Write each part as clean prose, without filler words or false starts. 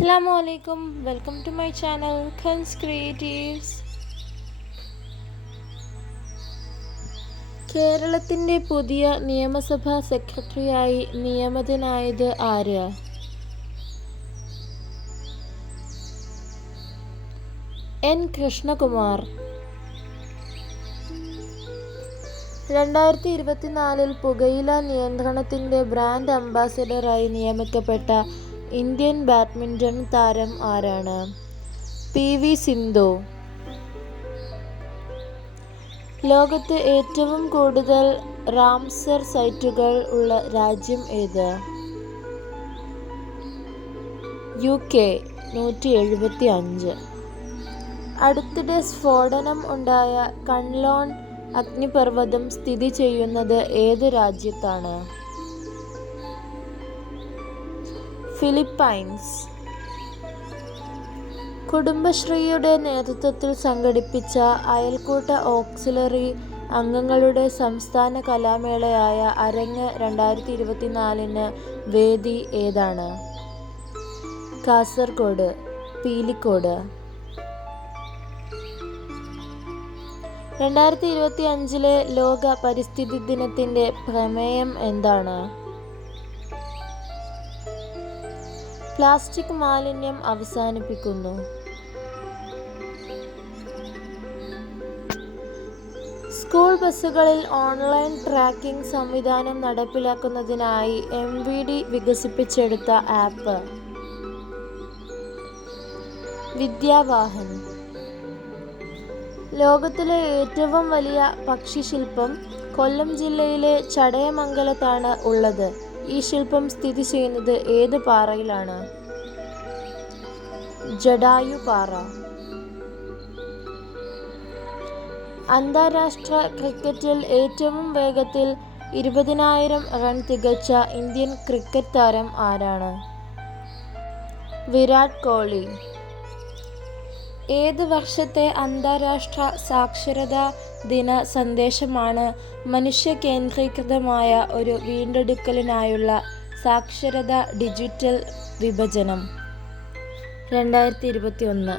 Assalamu alaikum, welcome to my channel Khans Creatives. കേരളത്തിൻ്റെ പുതിയ നിയമസഭാ സെക്രട്ടറിയായി നിയമിതനായത് ആര്? എൻ കൃഷ്ണകുമാർ. 2024 പുകയില നിയന്ത്രണത്തിൻ്റെ ബ്രാൻഡ് അംബാസഡറായി നിയമിക്കപ്പെട്ട ഇന്ത്യൻ ബാഡ്മിൻ്റൺ താരം ആരാണ്? PV സിന്ധു. ലോകത്ത് ഏറ്റവും കൂടുതൽ റാംസർ സൈറ്റുകൾ ഉള്ള രാജ്യം ഏത്? UK 175. അടുത്തിടെ സ്ഫോടനം ഉണ്ടായ കൺലോൺ അഗ്നിപർവ്വതം സ്ഥിതി ചെയ്യുന്നത് ഏത് രാജ്യത്താണ്? ഫിലിപ്പൈൻസ്. കുടുംബശ്രീയുടെ നേതൃത്വത്തിൽ സംഘടിപ്പിച്ച അയൽക്കൂട്ട ഓക്സിലറി അംഗങ്ങളുടെ സംസ്ഥാന കലാമേളയായ അരങ്ങ് 2024 വേദി ഏതാണ്? കാസർഗോഡ്, പീലിക്കോട്. 2025 ലോക പരിസ്ഥിതി ദിനത്തിൻ്റെ പ്രമേയം എന്താണ്? പ്ലാസ്റ്റിക് മാലിന്യം അവസാനിപ്പിക്കുന്നു. സ്കൂൾ ബസ്സുകളിൽ ഓൺലൈൻ ട്രാക്കിംഗ് സംവിധാനം നടപ്പിലാക്കുന്നതിനായി MVD വികസിപ്പിച്ചെടുത്ത ആപ്പ് വിദ്യാവാഹൻ. ലോകത്തിലെ ഏറ്റവും വലിയ പക്ഷിശില്പം കൊല്ലം ജില്ലയിലെ ചടയമംഗലത്താണ് ഉള്ളത്. ഈ ശില്പം സ്ഥിതി ചെയ്യുന്നത് ഏത് പാറയിലാണ്? ജടായു പാറ. അന്താരാഷ്ട്ര ക്രിക്കറ്റിൽ ഏറ്റവും വേഗത്തിൽ 20,000 റൺ തികച്ച ഇന്ത്യൻ ക്രിക്കറ്റ് താരം ആരാണ്? വിരാട് കോഹ്ലി. ഏത് വർഷത്തെ അന്താരാഷ്ട്ര സാക്ഷരതാ ദിന സന്ദേശമാണ് മനുഷ്യ കേന്ദ്രീകൃതമായ ഒരു വീണ്ടെടുക്കലിനായുള്ള സാക്ഷരത ഡിജിറ്റൽ വിഭജനം? 2021.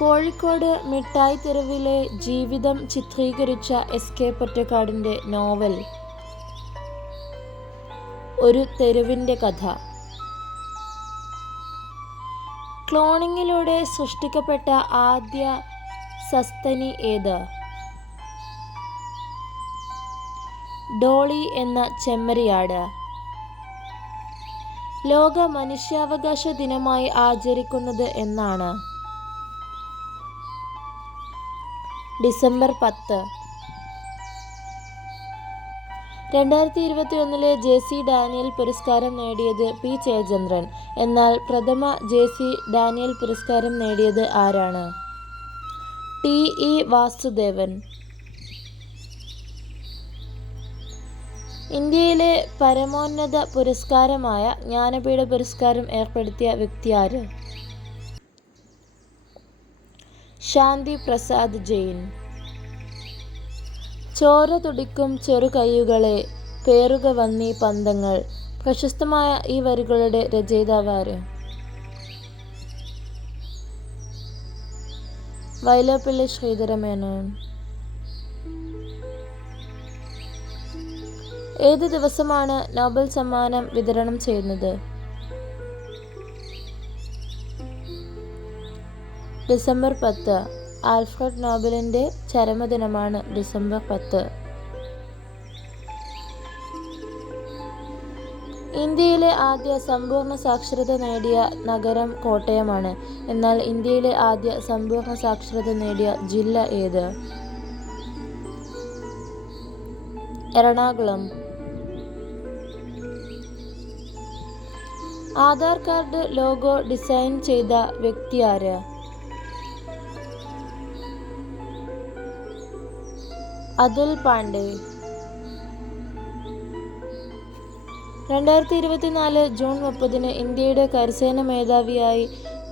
കോഴിക്കോട് മിഠായി തെരുവിലെ ജീവിതം ചിത്രീകരിച്ച SK പൊറ്റക്കാടിൻ്റെ നോവൽ ഒരു തെരുവിൻ്റെ കഥ. ക്ലോണിങ്ങിലൂടെ സൃഷ്ടിക്കപ്പെട്ട ആദ്യ സസ്തനി ഏത്? ഡോളി എന്ന ചെമ്മരിയാട്. ലോക മനുഷ്യാവകാശ ദിനമായി ആചരിക്കുന്നത് എന്നാണ്? ഡിസംബർ 10. 2021 JC ഡാനിയൽ പുരസ്കാരം നേടിയത് P. ജയചന്ദ്രൻ. എന്നാൽ പ്രഥമ JC ഡാനിയൽ പുരസ്കാരം നേടിയത് ആരാണ്? TE വാസുദേവൻ. ഇന്ത്യയിലെ പരമോന്നത പുരസ്കാരമായ ജ്ഞാനപീഠ പുരസ്കാരം ഏർപ്പെടുത്തിയ വ്യക്തി ആര്? ശാന്തി പ്രസാദ് ജെയിൻ. ചോര തുടിക്കും ചെറുകൈകളെ പേറുക വന്നീ പന്തങ്ങൾ. പ്രശസ്തമായ ഈ വരികളുടെ രചയിതാവ് ആര്? വൈലോപ്പിള്ളി ശ്രീധരമേനോൻ. ഏത് ദിവസമാണ് നോബൽ സമ്മാനം വിതരണം ചെയ്യുന്നത്? ഡിസംബർ 10. ആൽഫ്രഡ് നോബലിൻ്റെ ചരമദിനമാണ് ഡിസംബർ 10. ഇന്ത്യയിലെ ആദ്യ സമ്പൂർണ്ണ സാക്ഷരത നേടിയ നഗരം കോട്ടയമാണ്. എന്നാൽ ഇന്ത്യയിലെ ആദ്യ സമ്പൂർണ്ണ സാക്ഷരത നേടിയ ജില്ല ഏത്? Ernakulam. Aadhaar card logo design ചെയ്ത വ്യക്തി ആര്? അതുൽ പാണ്ഡെ. 2024 ജൂൺ 30 ഇന്ത്യയുടെ കരസേന മേധാവിയായി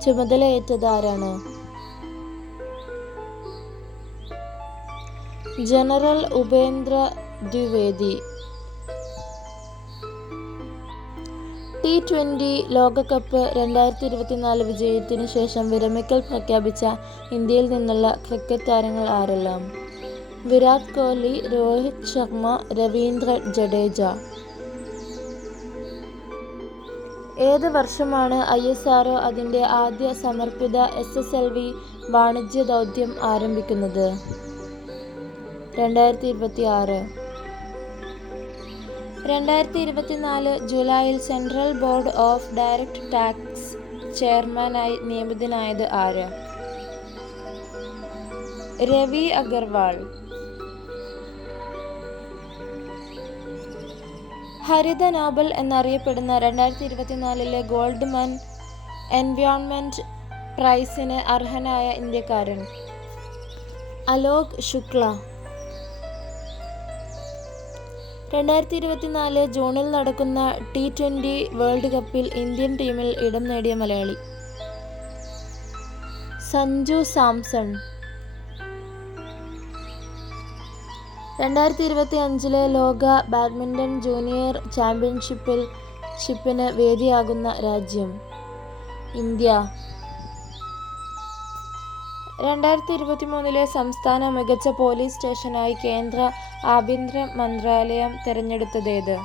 ചുമതലയേറ്റത് ആരാണ്? ജനറൽ ഉപേന്ദ്ര ദ്വിവേദി. T20 ലോകകപ്പ് 2024 വിജയത്തിനു ശേഷം വിരമിക്കൽ പ്രഖ്യാപിച്ച ഇന്ത്യയിൽ നിന്നുള്ള ക്രിക്കറ്റ് താരങ്ങൾ ആരെല്ലാം? വിരാട് കോഹ്ലി, രോഹിത് ശർമ്മ, രവീന്ദ്ര ജഡേജ. ഏത് വർഷമാണ് ISRO അതിൻ്റെ ആദ്യ സമർപ്പിത SSLV വാണിജ്യ ദൗത്യം ആരംഭിക്കുന്നത്? 2026. 2024 ജൂലൈയിൽ central board of direct tax ചെയർമാനായി നിയമിതനായത് ആര്? രവി അഗർവാൾ. ഹരിത നോബൽ എന്നറിയപ്പെടുന്ന 2024 ഗോൾഡ്മാൻ എൻവയോൺമെന്റ് പ്രൈസിന് അർഹനായ ഇന്ത്യക്കാരൻ? അലോക് ശുക്ല. 2024 ജൂണിൽ നടക്കുന്ന T20 വേൾഡ് കപ്പിൽ ഇന്ത്യൻ ടീമിൽ ഇടം നേടിയ മലയാളി? സഞ്ജു സാംസൺ. 2025 ലോക ബാഡ്മിൻ്റൺ ജൂനിയർ ചാമ്പ്യൻഷിപ്പിന് വേദിയാകുന്ന രാജ്യം? ഇന്ത്യ. 2023 സംസ്ഥാന മികച്ച പോലീസ് സ്റ്റേഷനായി കേന്ദ്ര ആഭ്യന്തര മന്ത്രാലയം തിരഞ്ഞെടുത്തതേത്?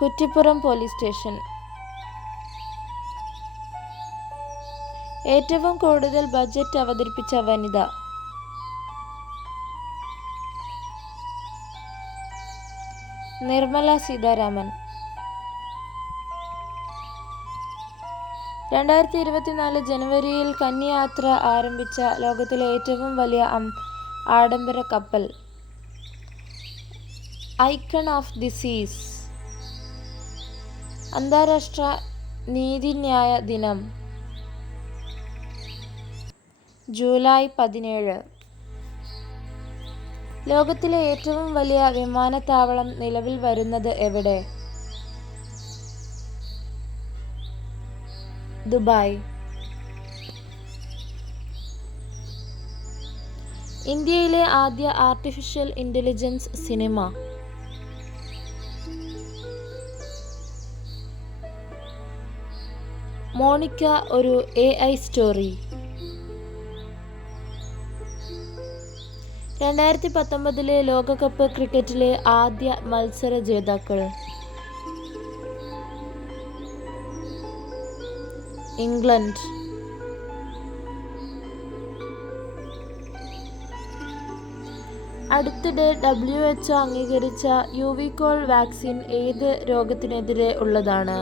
Kuttippuram police station. ഏറ്റവും കൂടുതൽ ബജറ്റ് അവതരിപ്പിച്ച വനിത? നിർമ്മല സീതാരാമൻ. 2024 ജനുവരിയിൽ കന്യായാത്ര ആരംഭിച്ച ലോകത്തിലെ ഏറ്റവും വലിയ ആഡംബര കപ്പൽ? ഐക്കൺ ഓഫ് ദി സീസ്. അന്താരാഷ്ട്ര നീതിന്യായ ദിനം? ജൂലൈ 17. ലോകത്തിലെ ഏറ്റവും വലിയ വിമാനത്താവളം നിലവിൽ വരുന്നത് എവിടെ? ദുബായ്. ഇന്ത്യയിലെ ആദ്യ ആർട്ടിഫിഷ്യൽ ഇന്റലിജൻസ് സിനിമ? മോണിക്ക ഒരു AI സ്റ്റോറി. 2019 ലോകകപ്പ് ക്രിക്കറ്റിലെ ആദ്യ മത്സര ജേതാക്കൾ? ഇംഗ്ലണ്ട്. അടുത്തിടെ WHO അംഗീകരിച്ച യുവികോൾ വാക്സിൻ ഏത് രോഗത്തിനെതിരെ ഉള്ളതാണ്?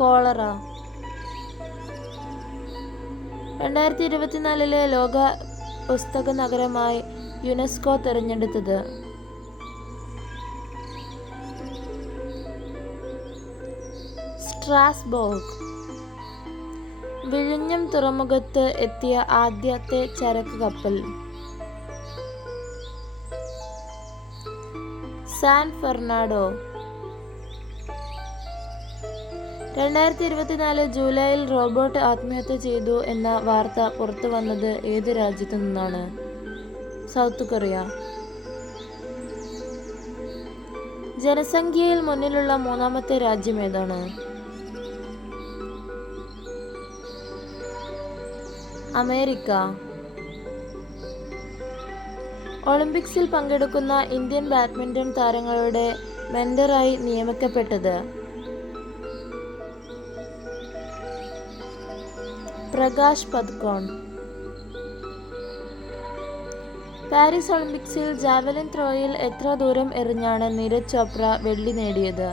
കോളറ. 2024 ലോക പുസ്തക നഗരമായി യുനെസ്കോ തിരഞ്ഞെടുത്തത്? സ്ട്രാസ്ബോർഗ്. വിഴിഞ്ഞം തുറമുഖത്ത് എത്തിയ ആദ്യത്തെ ചരക്ക് കപ്പൽ? San Fernando. 2024 ജൂലൈയിൽ റോബോട്ട് ആത്മഹത്യ ചെയ്തു എന്ന വാർത്ത പുറത്തു വന്നത് ഏത് രാജ്യത്തു നിന്നാണ്? South Korea. ജനസംഖ്യയിൽ മുന്നിലുള്ള മൂന്നാമത്തെ രാജ്യം ഏതാണ്? അമേരിക്ക. ഒളിമ്പിക്സിൽ പങ്കെടുക്കുന്ന ഇന്ത്യൻ ബാഡ്മിൻ്റൺ താരങ്ങളുടെ മെന്ററായി നിയമിക്കപ്പെട്ടത്? പ്രകാശ് പദുക്കോൺ. പാരീസ് ഒളിമ്പിക്സിൽ ജാവലിൻ ത്രോയിൽ എത്ര ദൂരം എറിഞ്ഞാണ് നീരജ് ചോപ്ര വെള്ളി നേടിയത്?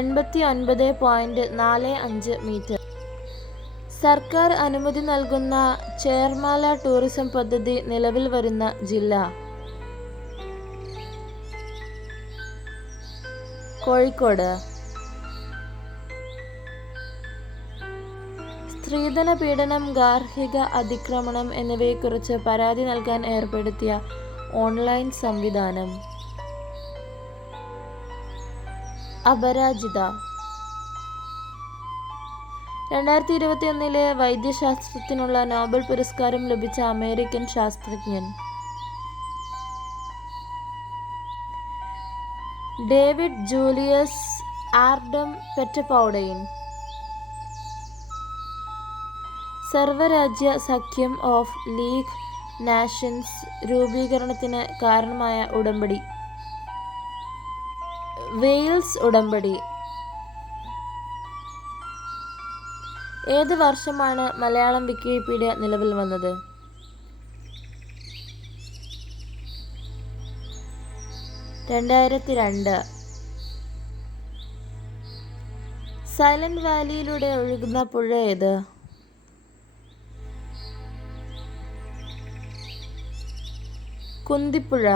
89.45 മീറ്റർ. സർക്കാർ അനുമതി നൽകുന്ന ചേർമാല ടൂറിസം പദ്ധതി നിലവിൽ വരുന്ന ജില്ല? കോഴിക്കോട്. സ്ത്രീധന പീഡനം, ഗാർഹിക അതിക്രമണം എന്നിവയെക്കുറിച്ച് പരാതി നൽകാൻ ഏർപ്പെടുത്തിയ ഓൺലൈൻ സംവിധാനം? അപരാജിത. 2021 വൈദ്യശാസ്ത്രത്തിനുള്ള നോബൽ പുരസ്കാരം ലഭിച്ച അമേരിക്കൻ ശാസ്ത്രജ്ഞൻ? David Julius ആർഡം പെറ്റപൗഡൈൻ. സർവ്വരാജ്യ സഖ്യം ഓഫ് ലീഗ് നാഷൻസ് രൂപീകരണത്തിന് കാരണമായ ഉടമ്പടി? വെയിൽസ് ഉടമ്പടി. ഏത് വർഷമാണ് മലയാളം വിക്കിപീഡിയ നിലവിൽ വന്നത്? 2002. സൈലന്റ് വാലിയിലൂടെ ഒഴുകുന്ന പുഴ ഏത്? കുന്തിപ്പുഴ.